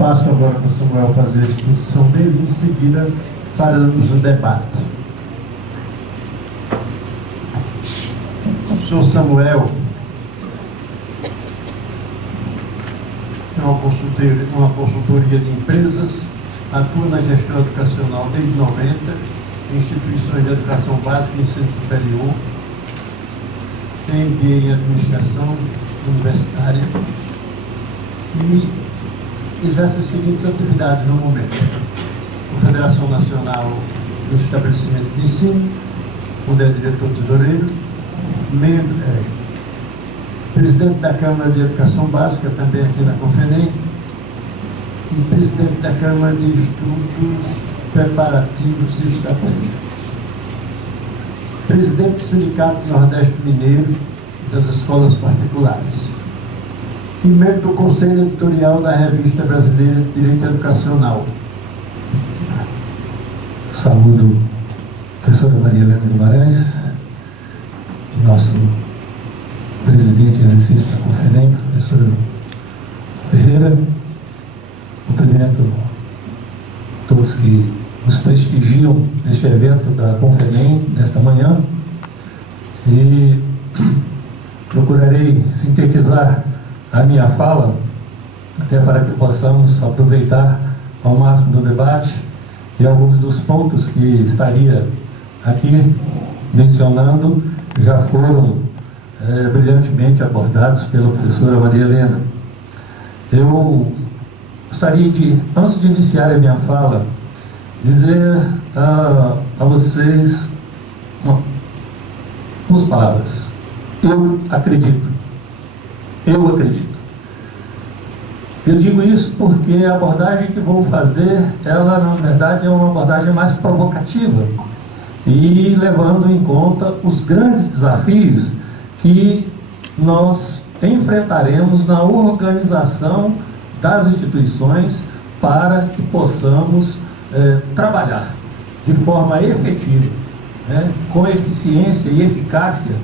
Passo agora para o Samuel fazer a exposição dele e em seguida faremos o debate. O senhor Samuel é uma consultoria de empresas, atua na gestão educacional desde 90, em instituições de educação básica e ensino superior, tem MBA em administração universitária e exerce as seguintes atividades no momento: Confederação Nacional do Estabelecimento de Ensino, onde é diretor tesoureiro, presidente da Câmara de Educação Básica, também aqui na Confenem, e presidente da Câmara de Estudos Preparativos e Estratégicos. Presidente do Sindicato Nordeste Mineiro das Escolas Particulares. E membro do Conselho Editorial da Revista Brasileira de Direito Educacional. Saúdo a professora Maria Helena Guimarães, nosso presidente em exercício da Confenem, professor Ferreira. Cumprimento todos que nos prestigiam neste evento da Confenem nesta manhã e procurarei sintetizar a minha fala, até para que possamos aproveitar ao máximo do debate, e alguns dos pontos que estaria aqui mencionando já foram brilhantemente abordados pela professora Maria Helena. Eu gostaria de, antes de iniciar a minha fala, dizer a vocês duas palavras. Eu acredito. Eu acredito. Eu digo isso porque a abordagem que vou fazer, ela na verdade é uma abordagem mais provocativa e levando em conta os grandes desafios que nós enfrentaremos na organização das instituições para que possamos trabalhar de forma efetiva, com eficiência e eficácia,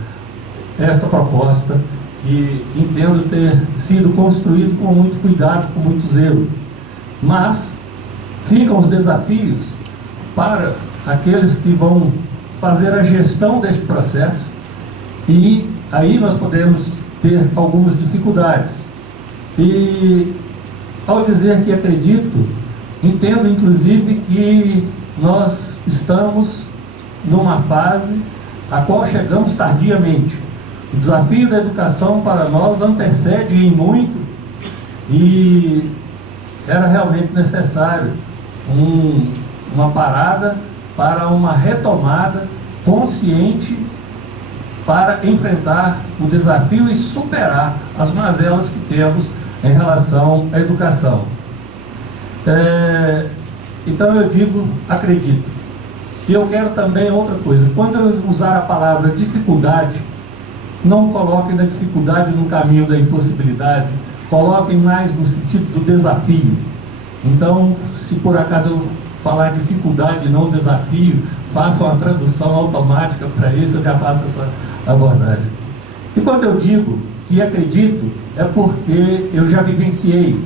esta proposta que entendo ter sido construído com muito cuidado, com muito zelo. Mas ficam os desafios para aqueles que vão fazer a gestão deste processo, e aí nós podemos ter algumas dificuldades. E ao dizer que acredito, entendo inclusive que nós estamos numa fase a qual chegamos tardiamente. O desafio da educação para nós antecede em muito, e era realmente necessário uma parada para uma retomada consciente para enfrentar o desafio e superar as mazelas que temos em relação à educação. Então eu digo, acredito. E eu quero também outra coisa: quando eu usar a palavra dificuldade, não coloquem na dificuldade no caminho da impossibilidade, coloquem mais no sentido do desafio. Então, se por acaso eu falar dificuldade e não desafio, façam a tradução automática para isso, eu já faço essa abordagem. E quando eu digo que acredito, é porque eu já vivenciei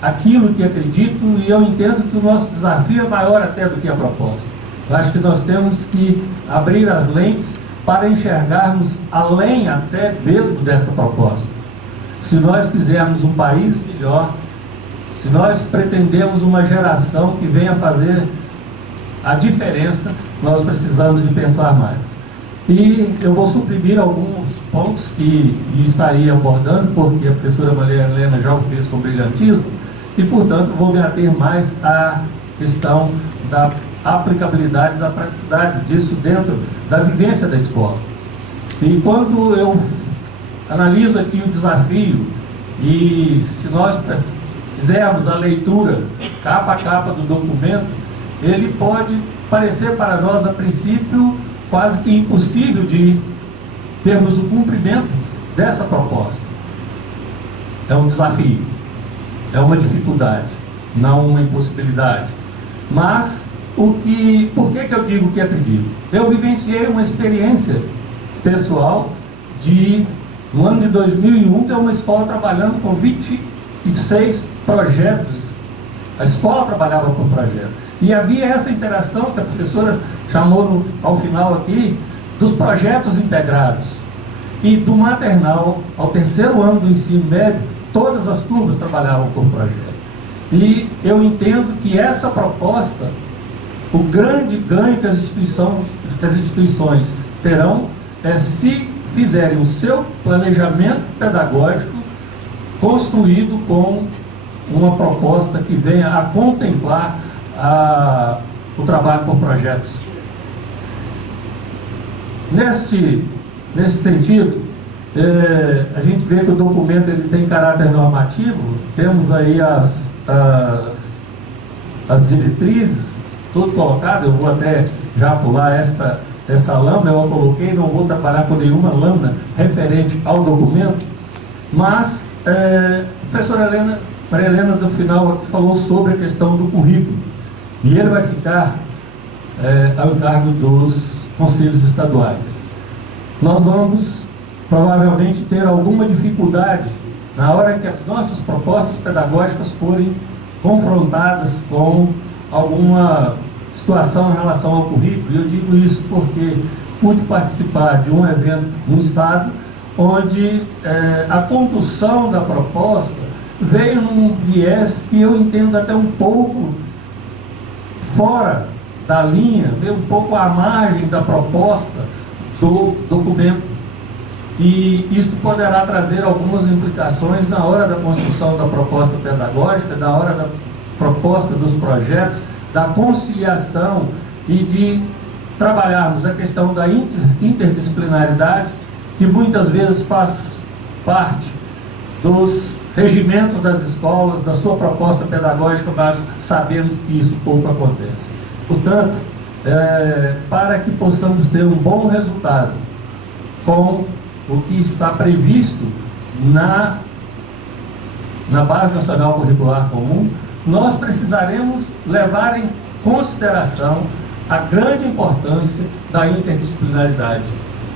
aquilo que acredito, e eu entendo que o nosso desafio é maior até do que a proposta. Eu acho que nós temos que abrir as lentes para enxergarmos além até mesmo dessa proposta. Se nós quisermos um país melhor, se nós pretendemos uma geração que venha fazer a diferença, nós precisamos de pensar mais. E eu vou suprimir alguns pontos que estaria abordando, porque a professora Maria Helena já o fez com brilhantismo, e portanto vou me ater mais à questão da aplicabilidade, da praticidade disso dentro da vivência da escola. E quando eu analiso aqui o desafio, e se nós fizermos a leitura capa a capa do documento, ele pode parecer para nós a princípio quase que impossível de termos o cumprimento dessa proposta. É um desafio, é uma dificuldade, não uma impossibilidade. Mas por que eu digo que acredito? Eu vivenciei uma experiência pessoal no ano de 2001, ter uma escola trabalhando com 26 projetos A escola trabalhava por projeto. E havia essa interação que a professora chamou ao final aqui, dos projetos integrados. E do maternal ao terceiro ano do ensino médio, todas as turmas trabalhavam por projeto. E eu entendo que essa proposta, o grande ganho que as instituições terão é se fizerem o seu planejamento pedagógico construído com uma proposta que venha a contemplar o trabalho por projetos. Nesse sentido, a gente vê que o documento ele tem caráter normativo, temos aí as diretrizes, tudo colocado. Eu vou até já pular essa lâmina, eu a coloquei, não vou trabalhar com nenhuma lâmina referente ao documento, mas a professora Maria Helena, do final, falou sobre a questão do currículo, e ele vai ficar ao encargo dos conselhos estaduais. Nós vamos provavelmente ter alguma dificuldade na hora que as nossas propostas pedagógicas forem confrontadas com alguma situação em relação ao currículo. E eu digo isso porque pude participar de um evento no estado onde a condução da proposta veio num viés que eu entendo até um pouco fora da linha, veio um pouco à margem da proposta do documento. E isso poderá trazer algumas implicações na hora da construção da proposta pedagógica, na hora da proposta dos projetos, da conciliação e de trabalharmos a questão da interdisciplinaridade, que muitas vezes faz parte dos regimentos das escolas, da sua proposta pedagógica, mas sabemos que isso pouco acontece. Portanto, para que possamos ter um bom resultado com o que está previsto na Base Nacional Curricular Comum, nós precisaremos levar em consideração a grande importância da interdisciplinaridade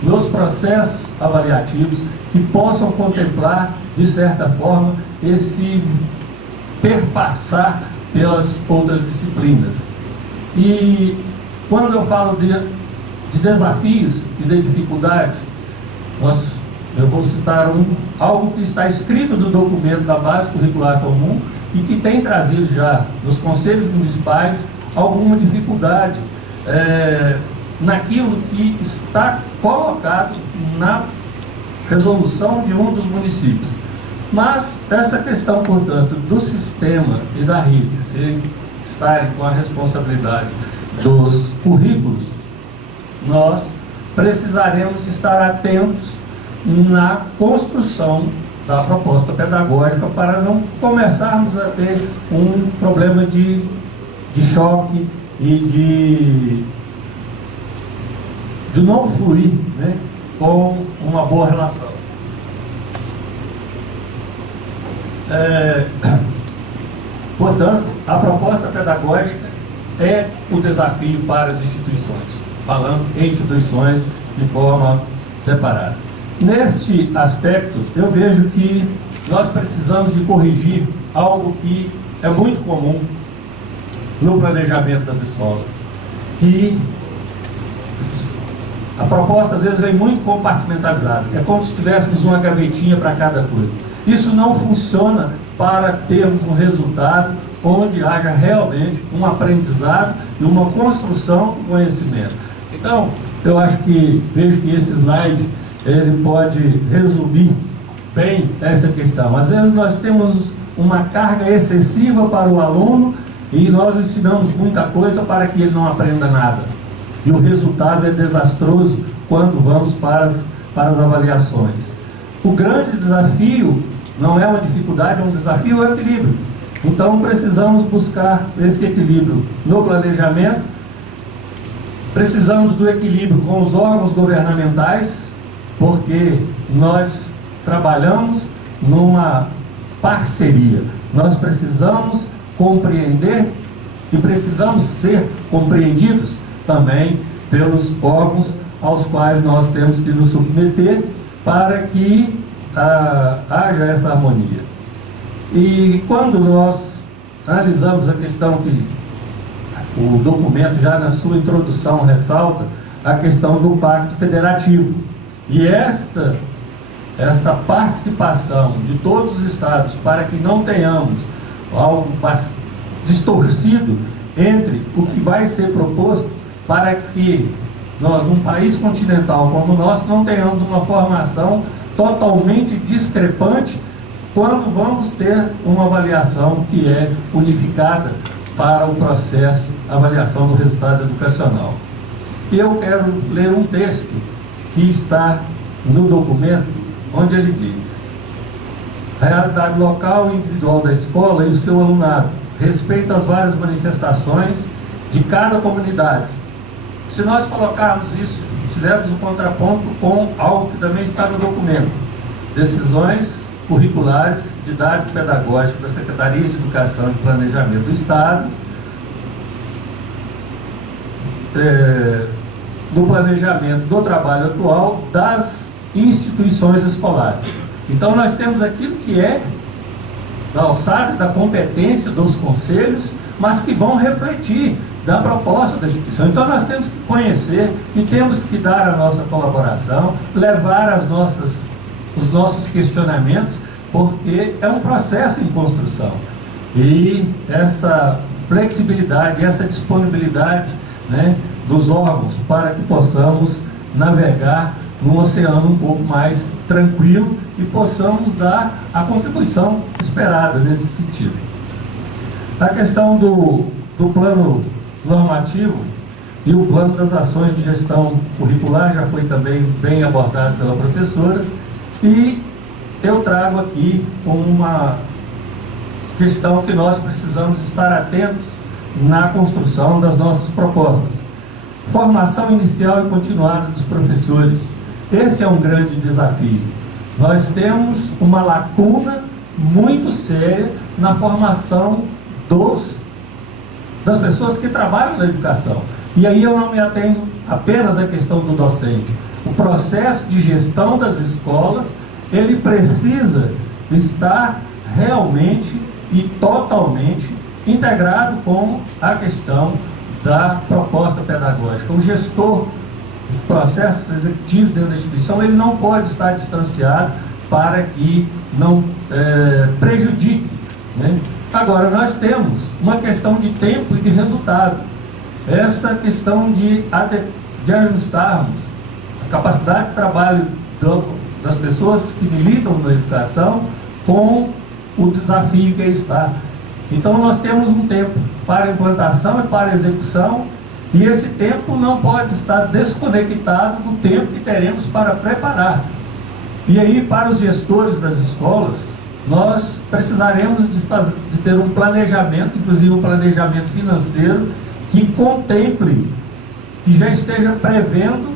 nos processos avaliativos, que possam contemplar, de certa forma, esse perpassar pelas outras disciplinas. E quando eu falo de desafios e de dificuldade, eu vou citar algo que está escrito no documento da Base Curricular Comum e que tem trazido já nos conselhos municipais alguma dificuldade naquilo que está colocado na resolução de um dos municípios. Mas essa questão, portanto, do sistema e da rede estarem com a responsabilidade dos currículos, nós precisaremos de estar atentos na construção da proposta pedagógica para não começarmos a ter um problema de choque e de não fluir, né, com uma boa relação. Portanto, a proposta pedagógica é o desafio para as instituições, falando em instituições de forma separada. Neste aspecto, eu vejo que nós precisamos de corrigir algo que é muito comum no planejamento das escolas, que a proposta às vezes vem muito compartimentalizada, é como se tivéssemos uma gavetinha para cada coisa. Isso não funciona para termos um resultado onde haja realmente um aprendizado e uma construção do conhecimento. Então, eu acho que, vejo que esse slide ele pode resumir bem essa questão. Às vezes nós temos uma carga excessiva para o aluno e nós ensinamos muita coisa para que ele não aprenda nada. E o resultado é desastroso quando vamos para as avaliações. O grande desafio não é uma dificuldade, é um desafio, é o equilíbrio. Então precisamos buscar esse equilíbrio no planejamento, precisamos do equilíbrio com os órgãos governamentais, porque nós trabalhamos numa parceria. Nós precisamos compreender e precisamos ser compreendidos também pelos órgãos aos quais nós temos que nos submeter para que haja essa harmonia. E quando nós analisamos a questão que o documento, já na sua introdução, ressalta a questão do pacto federativo. E esta participação de todos os estados, para que não tenhamos algo distorcido entre o que vai ser proposto, para que nós, num país continental como o nosso, não tenhamos uma formação totalmente discrepante quando vamos ter uma avaliação que é unificada para o processo, avaliação do resultado educacional. E eu quero ler um texto que está no documento, onde ele diz: a realidade local e individual da escola e o seu alunado, respeito às várias manifestações de cada comunidade. Se nós colocarmos isso, fizermos um contraponto com algo que também está no documento, decisões curriculares didático-pedagógicas da Secretaria de Educação e Planejamento do Estado, do planejamento do trabalho atual das instituições escolares. Então nós temos aquilo que é da alçada e da competência dos conselhos, mas que vão refletir da proposta da instituição. Então nós temos que conhecer e temos que dar a nossa colaboração, levar os nossos questionamentos, porque é um processo em construção. E essa flexibilidade, essa disponibilidade, né, dos órgãos para que possamos navegar num oceano um pouco mais tranquilo e possamos dar a contribuição esperada nesse sentido. A questão do plano normativo e o plano das ações de gestão curricular já foi também bem abordado pela professora, e eu trago aqui uma questão que nós precisamos estar atentos na construção das nossas propostas. Formação inicial e continuada dos professores. Esse é um grande desafio. Nós temos uma lacuna muito séria na formação das pessoas que trabalham na educação. E aí eu não me atenho apenas à questão do docente. O processo de gestão das escolas, ele precisa estar realmente e totalmente integrado com a questão da proposta pedagógica. O gestor dos processos executivos dentro da instituição, ele não pode estar distanciado para que não prejudique, né? Agora, nós temos uma questão de tempo e de resultado. Essa questão de ajustarmos a capacidade de trabalho das pessoas que militam na educação com o desafio que está. Então nós temos um tempo para implantação e para execução, e esse tempo não pode estar desconectado do tempo que teremos para preparar. E aí, para os gestores das escolas, nós precisaremos de ter um planejamento, inclusive um planejamento financeiro, que contemple, que já esteja prevendo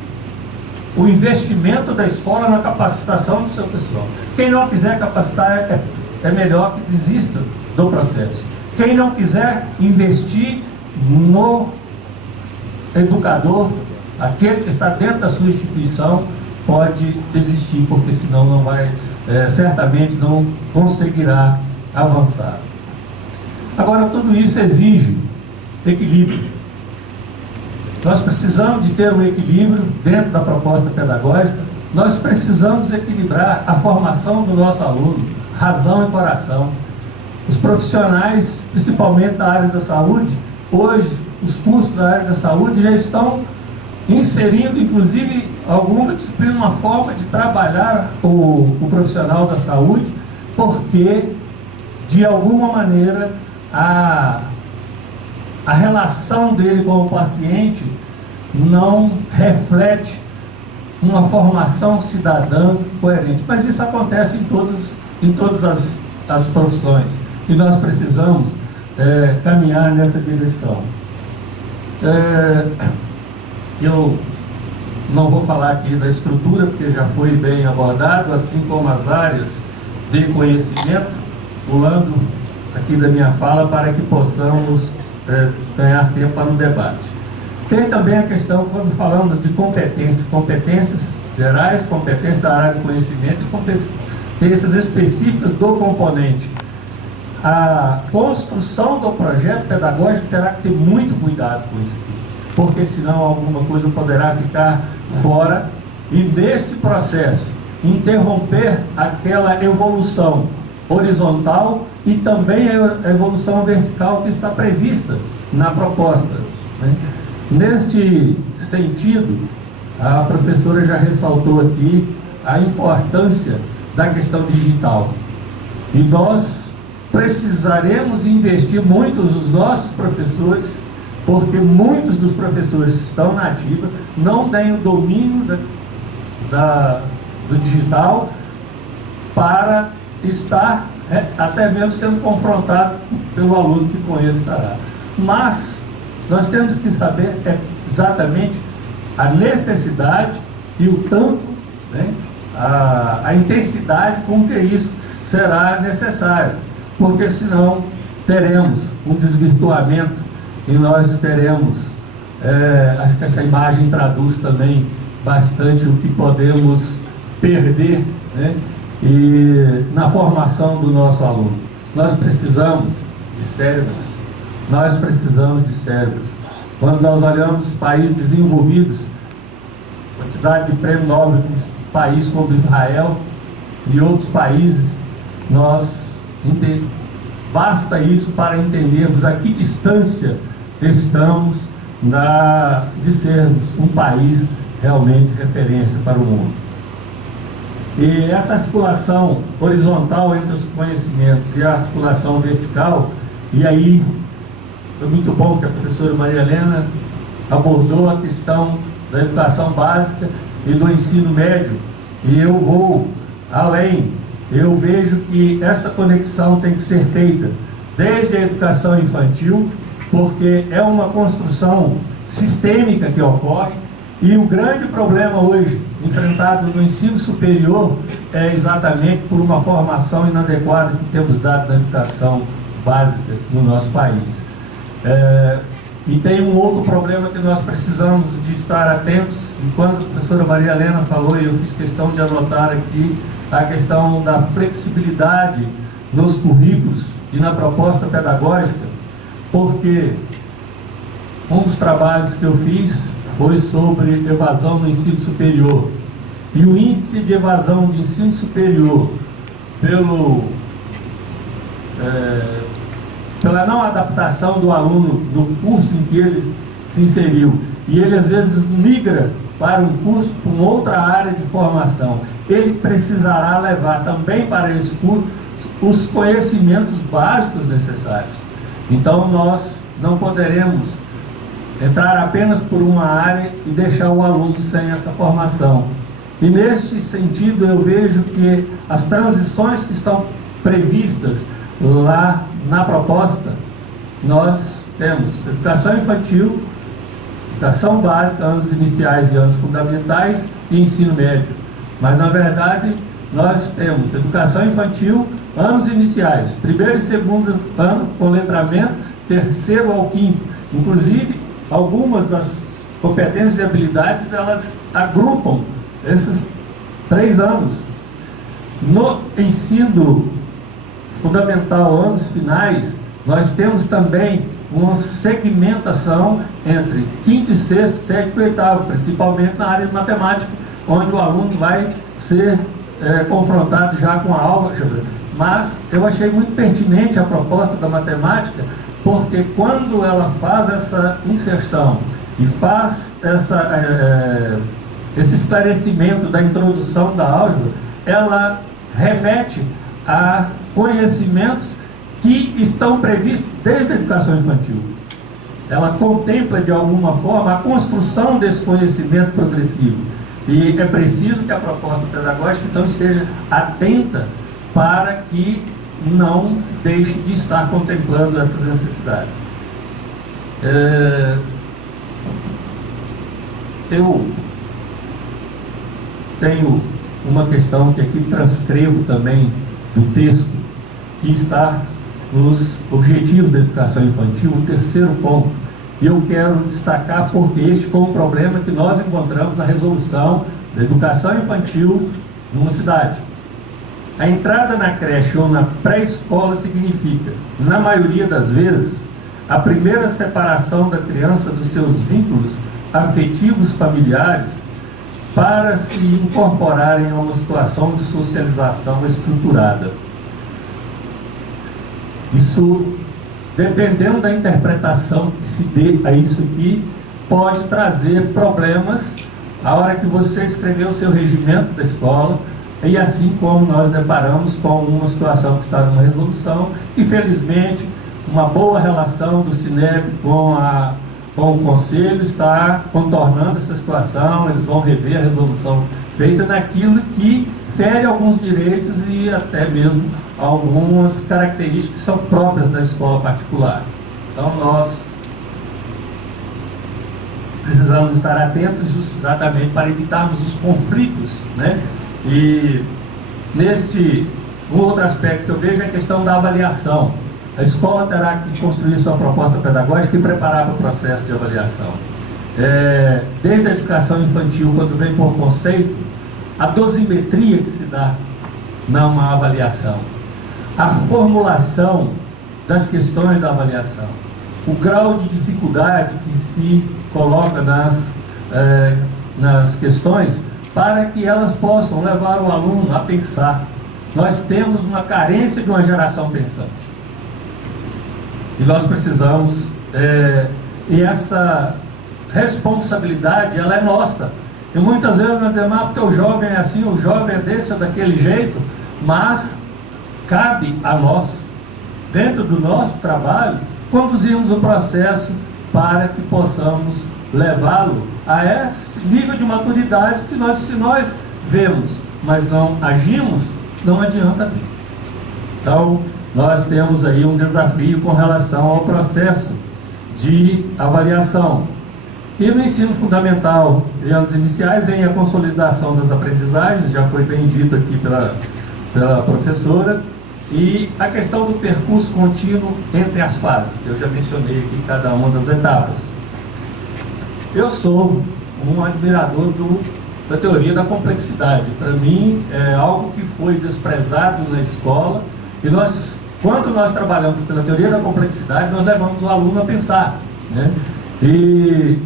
o investimento da escola na capacitação do seu pessoal. Quem não quiser capacitar, é melhor que desista do processo. Quem não quiser investir no educador, aquele que está dentro da sua instituição, pode desistir, porque senão não vai, certamente não conseguirá avançar. Agora, tudo isso exige equilíbrio. Nós precisamos de ter um equilíbrio dentro da proposta pedagógica. Nós precisamos equilibrar a formação do nosso aluno, razão e coração. Os profissionais, principalmente da área da saúde, hoje os cursos da área da saúde já estão inserindo, inclusive, alguma disciplina, uma forma de trabalhar o profissional da saúde, porque, de alguma maneira, a relação dele com o paciente não reflete uma formação cidadã coerente. Mas isso acontece em todas as profissões, e nós precisamos caminhar nessa direção. Eu não vou falar aqui da estrutura, porque já foi bem abordado, assim como as áreas de conhecimento, pulando aqui da minha fala para que possamos ganhar tempo para o debate. Tem também a questão, quando falamos de competências gerais, competências da área de conhecimento e competências específicas do componente. a construção do projeto pedagógico terá que ter muito cuidado com isso aqui, porque senão alguma coisa poderá ficar fora e neste processo interromper aquela evolução horizontal e também a evolução vertical que está prevista na proposta, né? Neste sentido, a professora já ressaltou aqui a importância da questão digital. E nós precisaremos investir muito nos nossos professores, porque muitos dos professores que estão na ativa não têm o domínio do digital para estar até mesmo sendo confrontado pelo aluno que com ele estará. Mas nós temos que saber exatamente a necessidade e o tanto, né, a intensidade com que isso será necessário, porque senão teremos um desvirtuamento e nós teremos, acho que essa imagem traduz também bastante o que podemos perder, né, e na formação do nosso aluno. Nós precisamos de cérebros, Quando nós olhamos países desenvolvidos, quantidade de prêmio Nobel de um país como Israel e outros países, basta isso para entendermos a que distância estamos de sermos um país realmente referência para o mundo. E essa articulação horizontal entre os conhecimentos e a articulação vertical, e aí foi muito bom que a professora Maria Helena abordou a questão da educação básica e do ensino médio, e eu vou além. Eu vejo que essa conexão tem que ser feita desde a educação infantil, porque é uma construção sistêmica que ocorre, e o grande problema hoje enfrentado no ensino superior é exatamente por uma formação inadequada que temos dado na educação básica no nosso país. E tem um outro problema que nós precisamos de estar atentos, e quando a professora Maria Helena falou, e eu fiz questão de anotar aqui, a questão da flexibilidade nos currículos e na proposta pedagógica, porque um dos trabalhos que eu fiz foi sobre evasão no ensino superior, e o índice de evasão de ensino superior pela não adaptação do aluno do curso em que ele se inseriu, e ele às vezes migra para um curso, para uma outra área de formação, ele precisará levar também para esse curso os conhecimentos básicos necessários. Então nós não poderemos entrar apenas por uma área e deixar o aluno sem essa formação. E nesse sentido eu vejo que as transições que estão previstas lá na proposta, nós temos educação infantil, educação básica, anos iniciais e anos fundamentais, e ensino médio. Mas na verdade nós temos educação infantil, anos iniciais, primeiro e segundo ano com letramento, terceiro ao quinto. Inclusive algumas das competências e habilidades, elas agrupam esses 3 anos. No ensino fundamental, anos finais, nós temos também uma segmentação entre quinto e sexto, sétimo e oitavo, principalmente na área de matemática, onde o aluno vai ser confrontado já com a álgebra. Mas eu achei muito pertinente a proposta da matemática, porque quando ela faz essa inserção e faz esse esclarecimento da introdução da álgebra, ela remete a conhecimentos que estão previstos desde a educação infantil. Ela contempla de alguma forma a construção desse conhecimento progressivo, e é preciso que a proposta pedagógica então esteja atenta para que não deixe de estar contemplando essas necessidades. Eu tenho uma questão que aqui transcrevo também do texto, que está nos objetivos da educação infantil, o terceiro ponto, e eu quero destacar porque este foi um problema que nós encontramos na resolução da educação infantil numa cidade. A entrada na creche ou na pré-escola significa, na maioria das vezes, a primeira separação da criança dos seus vínculos afetivos familiares para se incorporarem a uma situação de socialização estruturada. Isso, dependendo da interpretação que se dê a isso aqui, pode trazer problemas a hora que você escreveu o seu regimento da escola, e assim como nós deparamos com uma situação que está numa resolução, e felizmente uma boa relação do Cinep com o Conselho está contornando essa situação. Eles vão rever a resolução feita naquilo que fere alguns direitos e até mesmo algumas características que são próprias da escola particular. Então nós precisamos estar atentos exatamente para evitarmos os conflitos, né? E um outro aspecto que eu vejo é a questão da avaliação. A escola terá que construir sua proposta pedagógica e preparar para o processo de avaliação. Desde a educação infantil, quando vem por conceito, a dosimetria que se dá numa avaliação, a formulação das questões da avaliação, o grau de dificuldade que se coloca nas questões, para que elas possam levar o aluno a pensar. Nós temos uma carência de uma geração pensante. E nós precisamos, e essa responsabilidade, ela é nossa. E muitas vezes nós dizemos, porque o jovem é assim, o jovem é desse ou daquele jeito, mas cabe a nós, dentro do nosso trabalho, conduzirmos o processo para que possamos levá-lo a esse nível de maturidade que se nós vemos, mas não agimos, não adianta vir. Então, nós temos aí um desafio com relação ao processo de avaliação. E no ensino fundamental e anos iniciais vem a consolidação das aprendizagens, já foi bem dito aqui pela professora, e a questão do percurso contínuo entre as fases, que eu já mencionei aqui cada uma das etapas. Eu sou um admirador da teoria da complexidade. Para mim, é algo que foi desprezado na escola, e quando nós trabalhamos pela teoria da complexidade, nós levamos o aluno a pensar, né? E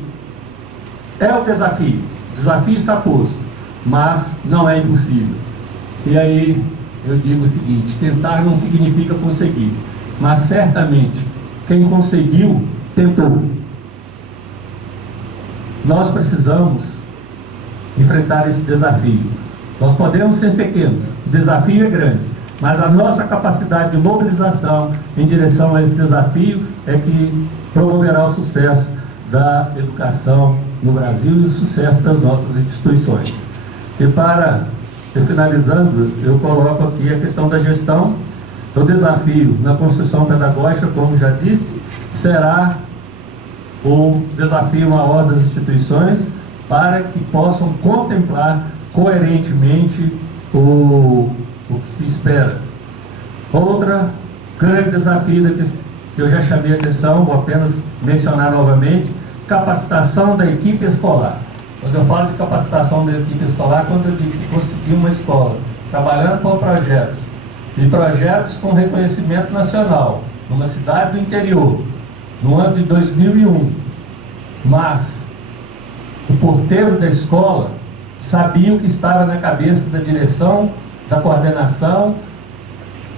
é o desafio está posto, mas não é impossível. E aí eu digo o seguinte: tentar não significa conseguir, mas certamente quem conseguiu, tentou. Nós precisamos enfrentar esse desafio. Nós podemos ser pequenos, o desafio é grande, mas a nossa capacidade de mobilização em direção a esse desafio é que promoverá o sucesso da educação no Brasil e o sucesso das nossas instituições. E para finalizando, eu coloco aqui a questão da gestão. O desafio na construção pedagógica, como já disse, será o desafio maior das instituições para que possam contemplar coerentemente o que se espera. Outro grande desafio que eu já chamei a atenção, vou apenas mencionar novamente: capacitação da equipe escolar. Quando eu falo de capacitação da equipe escolar, quando eu digo que conseguir uma escola trabalhando com projetos, e projetos com reconhecimento nacional, numa cidade do interior, no ano de 2001, mas o porteiro da escola sabia o que estava na cabeça da direção, da coordenação,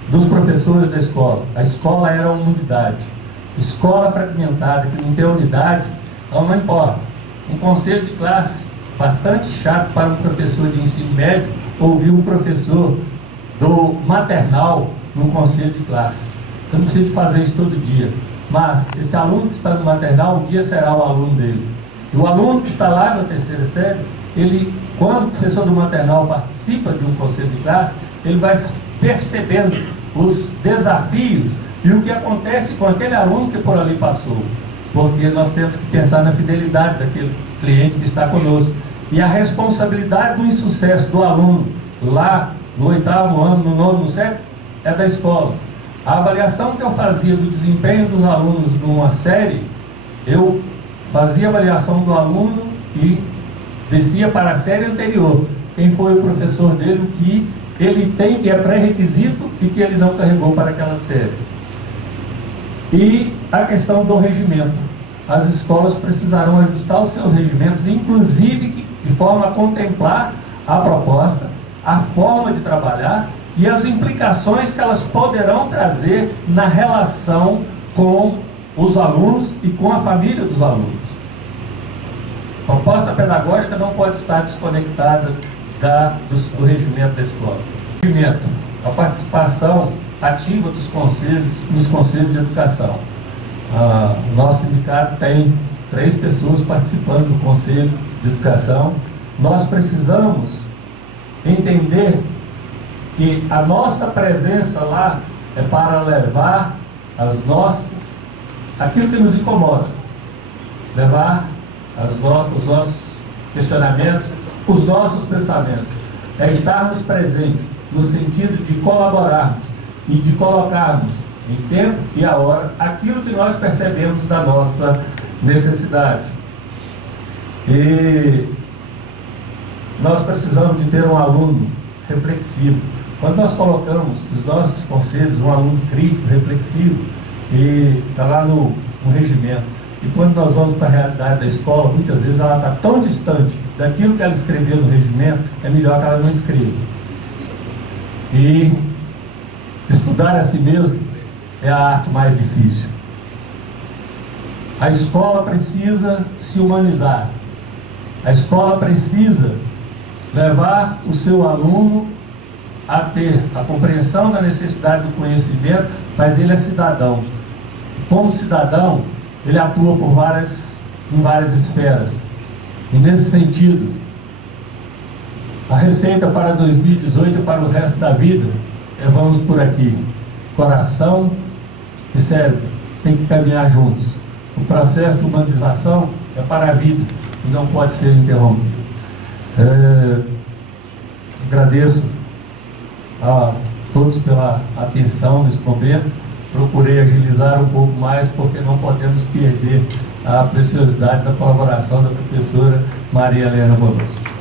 dos professores da escola. A escola era uma unidade. Escola fragmentada, que não tem unidade, então não importa. Um conselho de classe bastante chato para um professor de ensino médio ouvir um professor do maternal num conselho de classe. Eu não preciso fazer isso todo dia, mas esse aluno que está no maternal, um dia será o aluno dele. E o aluno que está lá na terceira série, quando o professor do maternal participa de um conselho de classe, ele vai percebendo os desafios e o que acontece com aquele aluno que por ali passou. Porque nós temos que pensar na fidelidade daquele cliente que está conosco. E a responsabilidade do insucesso do aluno lá no 8º ano, no 9º, no 7º, é da escola. A avaliação que eu fazia do desempenho dos alunos numa série, eu fazia a avaliação do aluno e descia para a série anterior. Quem foi o professor dele, o que ele tem, que é pré-requisito e que ele não carregou para aquela série. E a questão do regimento. As escolas precisarão ajustar os seus regimentos, inclusive de forma a contemplar a proposta, a forma de trabalhar e as implicações que elas poderão trazer na relação com os alunos e com a família dos alunos. A proposta pedagógica não pode estar desconectada do regimento da escola. O regimento, a participação ativa dos conselhos, nos conselhos de educação. O nosso sindicato tem 3 pessoas participando do conselho de educação. Nós precisamos entender que a nossa presença lá é para levar aquilo que nos incomoda, levar os nossos questionamentos, os nossos pensamentos, é estarmos presentes no sentido de colaborarmos e de colocarmos em tempo e a hora aquilo que nós percebemos da nossa necessidade. E nós precisamos de ter um aluno reflexivo. Quando nós colocamos nos nossos conselhos um aluno crítico, reflexivo, e está lá no regimento, e quando nós vamos para a realidade da escola, muitas vezes ela está tão distante daquilo que ela escreveu no regimento, é melhor que ela não escreva. E estudar a si mesmo é a arte mais difícil. A escola precisa se humanizar. A escola precisa levar o seu aluno a ter a compreensão da necessidade do conhecimento, mas ele é cidadão. Como cidadão, ele atua em várias esferas. E nesse sentido, a receita para 2018 e para o resto da vida é: vamos por aqui. Coração e cérebro tem que caminhar juntos. O processo de humanização é para a vida e não pode ser interrompido. Agradeço a todos pela atenção nesse momento. Procurei agilizar um pouco mais, porque não podemos perder a preciosidade da colaboração da professora Maria Helena Bonosco.